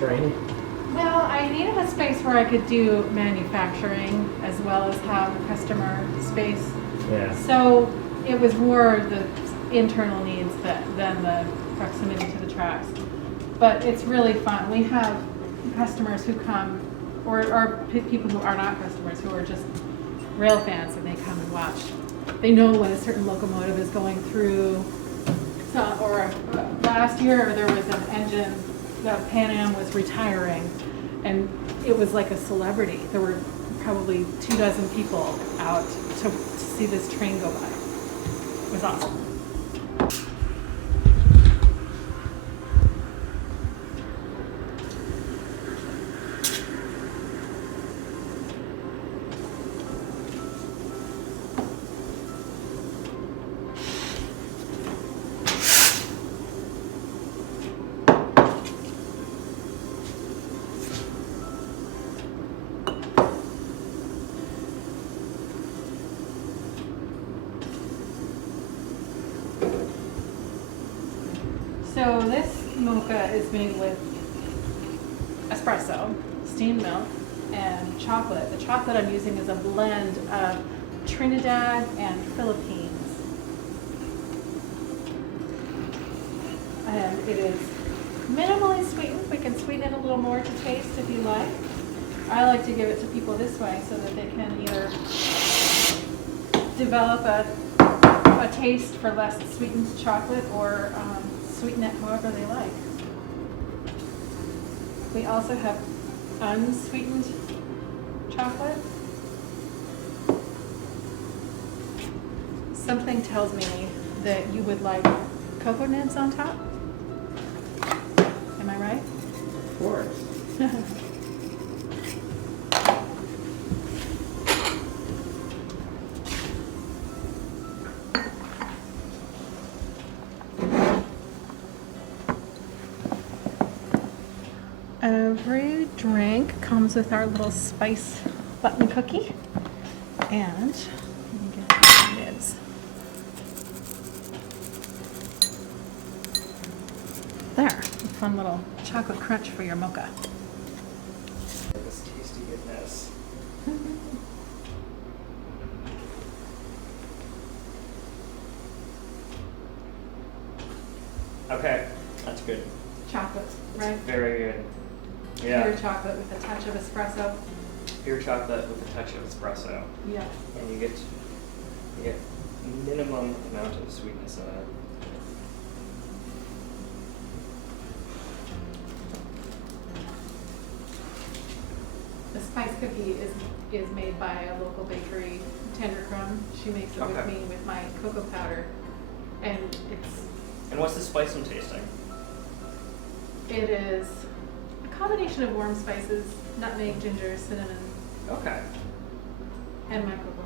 manufacturing? Well, I needed a space where I could do manufacturing as well as have a customer space. Yeah. So it was more the internal needs than the proximity to the tracks. But it's really fun. We have customers who come, or people who are not customers, who are just rail fans, and they come and watch. They know when a certain locomotive is going through. So, or last year there was an engine, the Pan Am was retiring, and it was like a celebrity. There were probably 24 people out to see this train go by. It was awesome. So this mocha is made with espresso, steamed milk, and chocolate. The chocolate I'm using is a blend of Trinidad and Philippines. And it is minimally sweetened. We can sweeten it a little more to taste if you like. I like to give it to people this way so that they can either develop a taste for less sweetened chocolate or sweeten it however they like. We also have unsweetened chocolate. Something tells me that you would like cocoa nibs on top. Am I right? Of course. Every drink comes with our little spice button cookie, and let me get the nibs. There, a fun little chocolate crunch for your mocha. This tasty goodness. Okay, that's good. Chocolate, It's right? very good. Yeah. Pure chocolate with a touch of espresso. Pure chocolate with a touch of espresso. Yeah. And you get minimum amount of sweetness in it. The spice cookie is made by a local bakery, Tender Crumb. She makes it with Okay. me with my cocoa powder, and And what's the spice I'm tasting? it is a combination of warm spices, nutmeg, ginger, cinnamon, Okay. and my cocoa.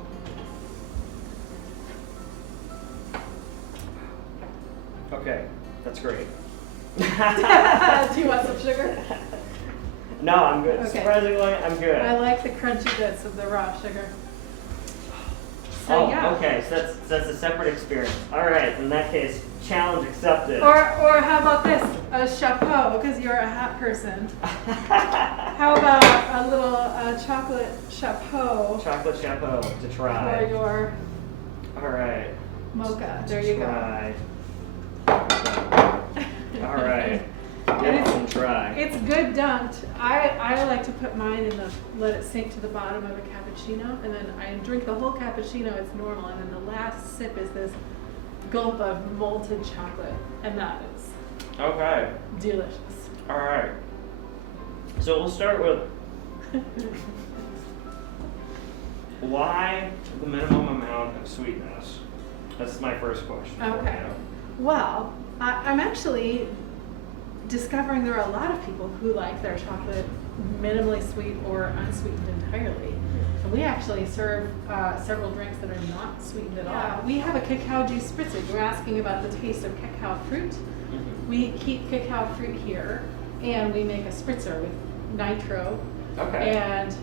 Okay, that's great. Do you want some sugar? No, I'm good. Okay. Surprisingly, I'm good. I like the crunchy bits of the raw sugar. So, Oh, yeah. okay. So that's a separate experience. All right. In that case, challenge accepted. Or how about this? A chapeau, because you're a hat person. How about a little chocolate chapeau Chocolate chapeau to for try. your All right. mocha? There you go. Try. All right. And Give it a try. It's good dunked. I like to put mine in let it sink to the bottom of a cappuccino, and then I drink the whole cappuccino. It's normal, and then the last sip is this gulp of molten chocolate, and that is Okay. delicious. All right. So we'll start with why the minimum amount of sweetness? That's my first question. Okay. Well, I'm actually discovering there are a lot of people who like their chocolate minimally sweet or unsweetened entirely. And we actually serve several drinks that are not sweetened at all. We have a cacao juice spritzer. You're asking about the taste of cacao fruit. Mm-hmm. We keep cacao fruit here, and we make a spritzer with nitro Okay. and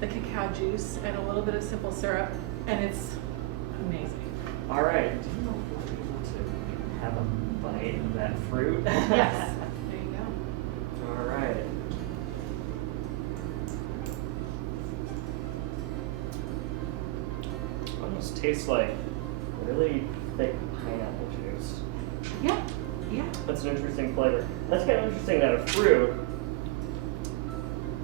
the cacao juice and a little bit of simple syrup, and it's amazing. All right. Do you know if you want to have a bite of that fruit? Yes. There you go. All right. almost tastes like really thick pineapple juice. Yeah, yeah. That's an interesting flavor. That's kind of interesting that a fruit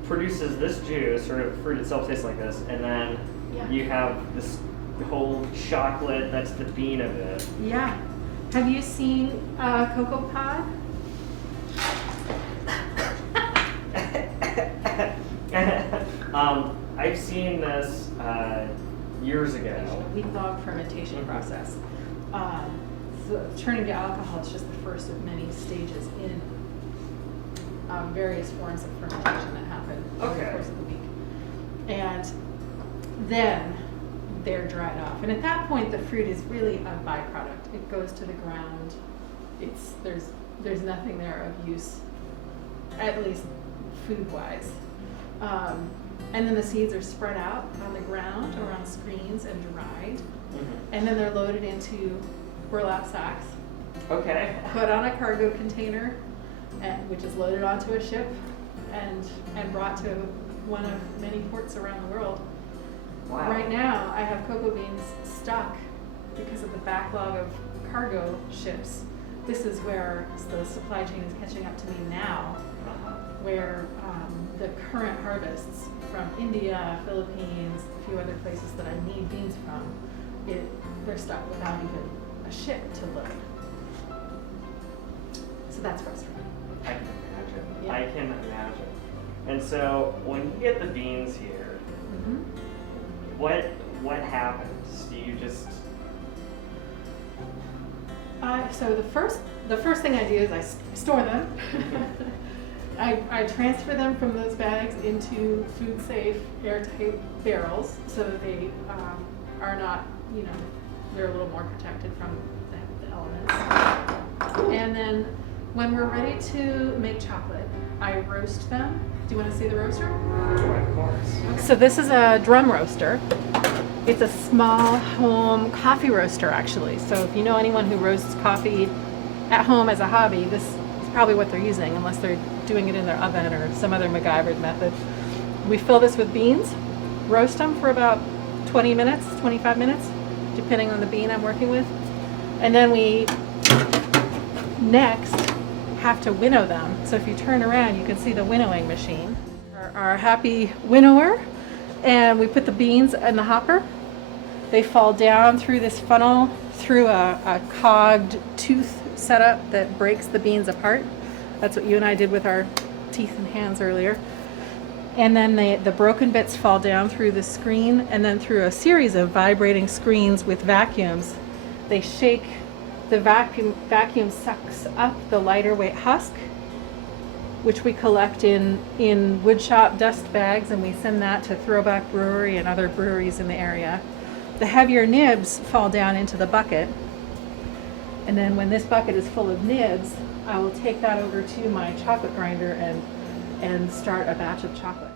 produces this juice, or the fruit itself tastes like this, and then Yeah. you have this whole chocolate that's the bean of it. Yeah. Have you seen Cocoa Pod? I've seen this years ago. Week-long fermentation process. So turning to alcohol is just the first of many stages in various forms of fermentation that happen over the Okay. course of the week. And then they're dried off. And at that point, the fruit is really a byproduct. It goes to the ground. There's nothing there of use, at least food-wise. And then the seeds are spread out on the ground or on screens and dried. And then they're loaded into burlap sacks, Okay. put on a cargo container, which is loaded onto a ship and brought to one of many ports around the world. Wow. Right now, I have cocoa beans stuck because of the backlog of cargo ships. This is where the supply chain is catching up to me now, where the current harvests from India, Philippines, a few other places that I need beans from, they're stuck without even a ship to load. So that's frustrating. I can imagine. Yeah. I can imagine. And so when you get the beans here, what happens? Do you just So the first thing I do is I store them. I transfer them from those bags into food safe, airtight barrels so that they are not, they're a little more protected from the elements. And then when we're ready to make chocolate, I roast them. Do you want to see the roaster? of course. So this is a drum roaster. It's a small home coffee roaster, actually. So if you know anyone who roasts coffee at home as a hobby, this is probably what they're using, unless they're doing it in their oven or some other MacGyvered method. We fill this with beans, roast them for about 20 minutes, 25 minutes, depending on the bean I'm working with. And then we next have to winnow them. So if you turn around, you can see the winnowing machine. Our happy winnower, and we put the beans in the hopper. They fall down through this funnel, through a cogged tooth setup that breaks the beans apart. That's what you and I did with our teeth and hands earlier. And then the broken bits fall down through the screen, and then through a series of vibrating screens with vacuums. They shake, the vacuum sucks up the lighter weight husk, which we collect in woodshop dust bags, and we send that to Throwback Brewery and other breweries in the area. The heavier nibs fall down into the bucket, and then when this bucket is full of nibs, I will take that over to my chocolate grinder and start a batch of chocolate.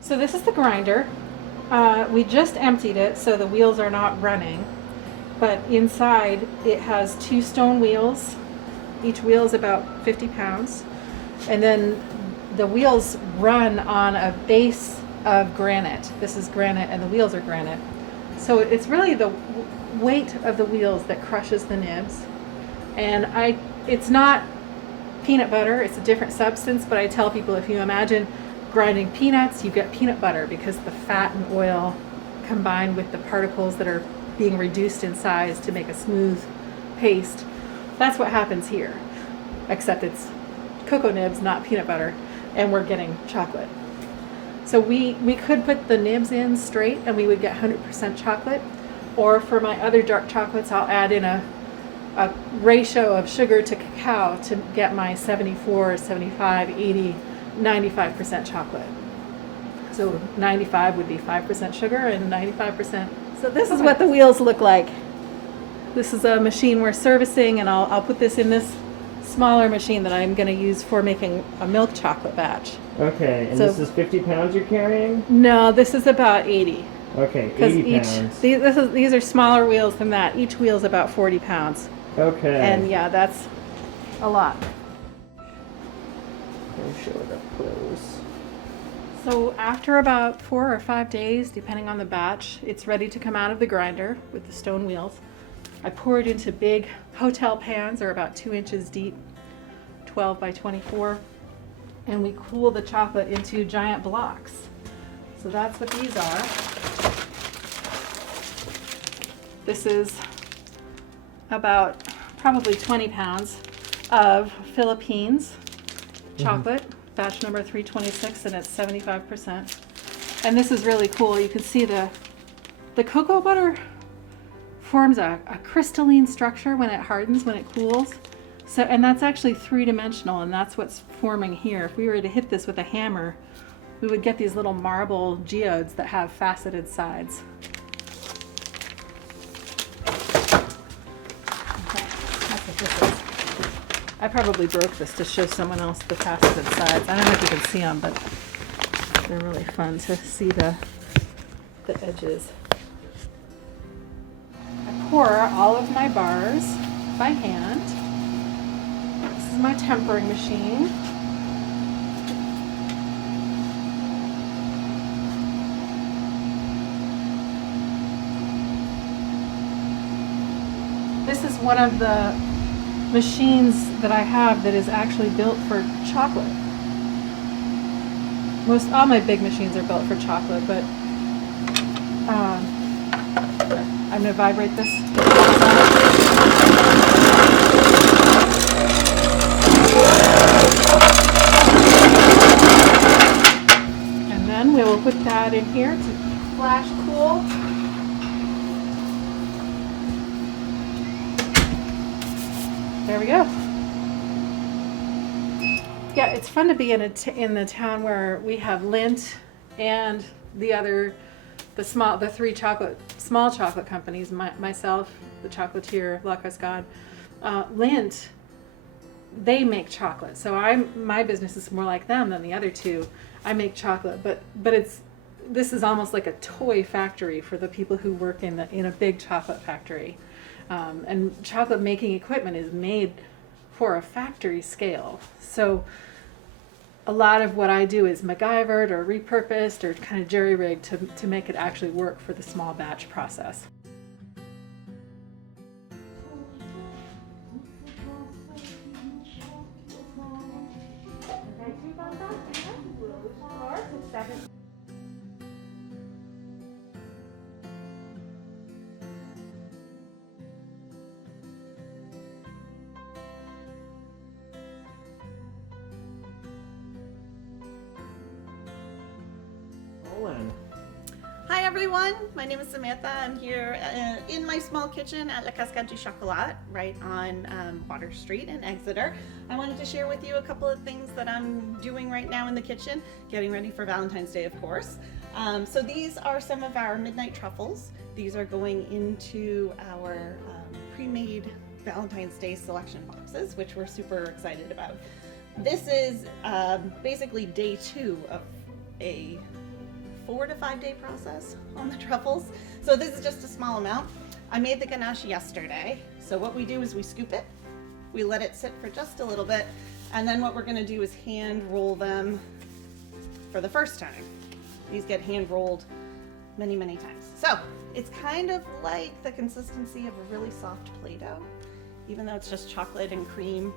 So this is the grinder. We just emptied it, so the wheels are not running, but inside it has 2 stone wheels. Each wheel is about 50 pounds. And then the wheels run on a base of granite. This is granite and the wheels are granite. So it's really the weight of the wheels that crushes the nibs. And it's not peanut butter, it's a different substance, but I tell people if you imagine grinding peanuts, you get peanut butter because the fat and oil combine with the particles that are being reduced in size to make a smooth paste. That's what happens here, except it's cocoa nibs, not peanut butter, and we're getting chocolate. So we could put the nibs in straight and we would get 100% chocolate, or for my other dark chocolates I'll add in a ratio of sugar to cacao to get my 74, 75, 80, 95% chocolate. So 95 would be 5% sugar and 95%. So this is what the wheels look like. This is a machine we're servicing, and I'll put this in this smaller machine that I'm going to use for making a milk chocolate batch. Okay, and So- this is 50 pounds you're carrying? No, this is about 80. Okay, Because 80 pounds. these are smaller wheels than that. Each wheel is about 40 pounds. Okay. And yeah, that's a lot. I'll show it up close. So after about 4 or 5 days, depending on the batch, it's ready to come out of the grinder with the stone wheels. I pour it into big hotel pans, they're about 2 inches deep, 12 by 24, and we cool the chocolate into giant blocks. So that's what these are. This is about probably 20 pounds of Philippines chocolate, batch number 326, and it's 75%. And this is really cool. You can see the cocoa butter forms a crystalline structure when it hardens, when it cools. So, and that's actually 3-dimensional, and that's what's forming here. If we were to hit this with a hammer, we would get these little marble geodes that have faceted sides. Okay, that's what this is. I probably broke this to show someone else the faceted sides. I don't know if you can see them, but they're really fun to see the edges. I pour all of my bars by hand. This is my tempering machine. This is one of the machines that I have that is actually built for chocolate. All my big machines are built for chocolate, but I'm going to vibrate this. And then we will put that in here to flash cool. There we go. Yeah, it's fun to be in the town where we have Lindt and the three small chocolate companies. Myself, the chocolatier, La Cascade, Lindt. They make chocolate, so my business is more like them than the other two. I make chocolate, but this is almost like a toy factory for the people who work in a big chocolate factory. And chocolate making equipment is made for a factory scale. So a lot of what I do is MacGyvered or repurposed or kind of jerry-rigged to make it actually work for the small batch process. Hi everyone, my name is Samantha. I'm here in my small kitchen at Cascade Chocolate right on Water Street in Exeter. I wanted to share with you a couple of things that I'm doing right now in the kitchen, getting ready for Valentine's Day, of course. So these are some of our midnight truffles. These are going into our pre-made Valentine's Day selection boxes, which we're super excited about. This is basically day 2 of a 4 to 5 day process on the truffles. So this is just a small amount. I made the ganache yesterday. So what we do is we scoop it, we let it sit for just a little bit, and then what we're gonna do is hand roll them for the first time. These get hand rolled many, many times. So it's kind of like the consistency of a really soft Play-Doh, even though it's just chocolate and cream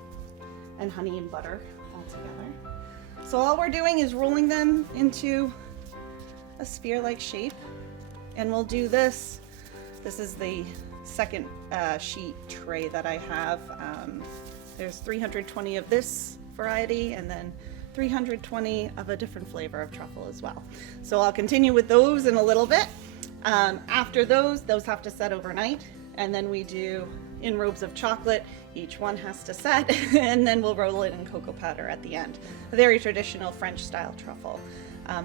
and honey and butter all together. So all we're doing is rolling them into a sphere-like shape, and we'll do this. This is the second sheet tray that I have. There's 320 of this variety and then 320 of a different flavor of truffle as well. So I'll continue with those in a little bit. After those have to set overnight, and then we do in robes of chocolate. Each one has to set, and then we'll roll it in cocoa powder at the end. A very traditional French style truffle.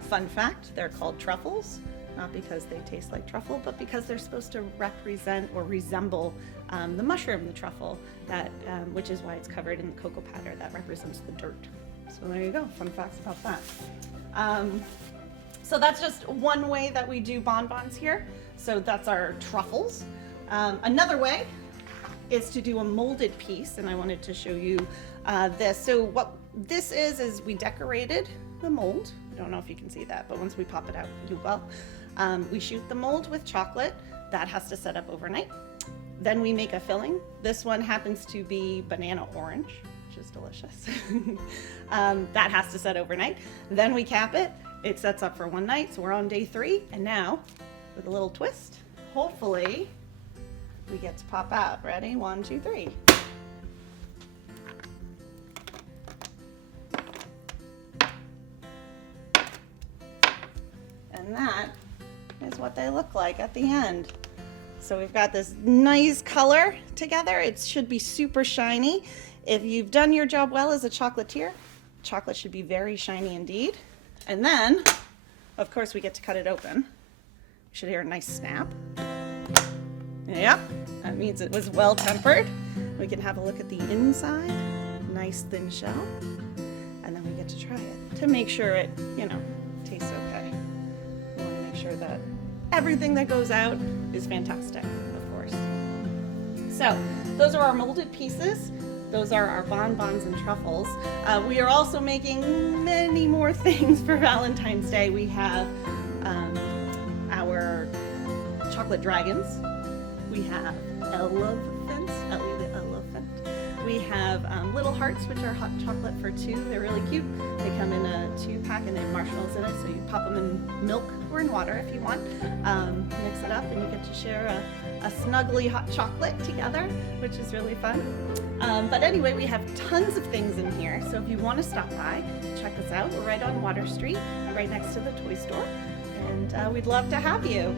Fun fact, they're called truffles, not because they taste like truffle, but because they're supposed to represent or resemble the mushroom, the truffle, which is why it's covered in the cocoa powder that represents the dirt. So there you go, fun facts about that. So that's just one way that we do bonbons here. So that's our truffles. Another way is to do a molded piece, and I wanted to show you this. So what this is we decorated the mold I don't know if you can see that, but once we pop it out, you will. We shoot the mold with chocolate. That has to set up overnight. Then we make a filling. This one happens to be banana orange, which is delicious. That has to set overnight. Then we cap it. It sets up for one night, so we're on day 3. And now, with a little twist, hopefully, we get to pop out. Ready? 1, 2, 3. And that is what they look like at the end. So we've got this nice color together. It should be super shiny. If you've done your job well as a chocolatier, chocolate should be very shiny indeed. And then, of course, we get to cut it open. You should hear a nice snap. Yep, that means it was well tempered. We can have a look at the inside. Nice thin shell. And then we get to try it to make sure it, tastes okay. We want to make sure that everything that goes out is fantastic, of course. So those are our molded pieces. Those are our bonbons and truffles. We are also making many more things for Valentine's Day. We have our chocolate dragons. We have elephants. We have little hearts, which are hot chocolate for 2. They're really cute. They come in a 2-pack and they have marshmallows in it, so you pop them in milk or in water if you want. Mix it up and you get to share a snuggly hot chocolate together, which is really fun. But anyway, we have tons of things in here, so if you want to stop by, check us out. We're right on Water Street, right next to the toy store, and we'd love to have you.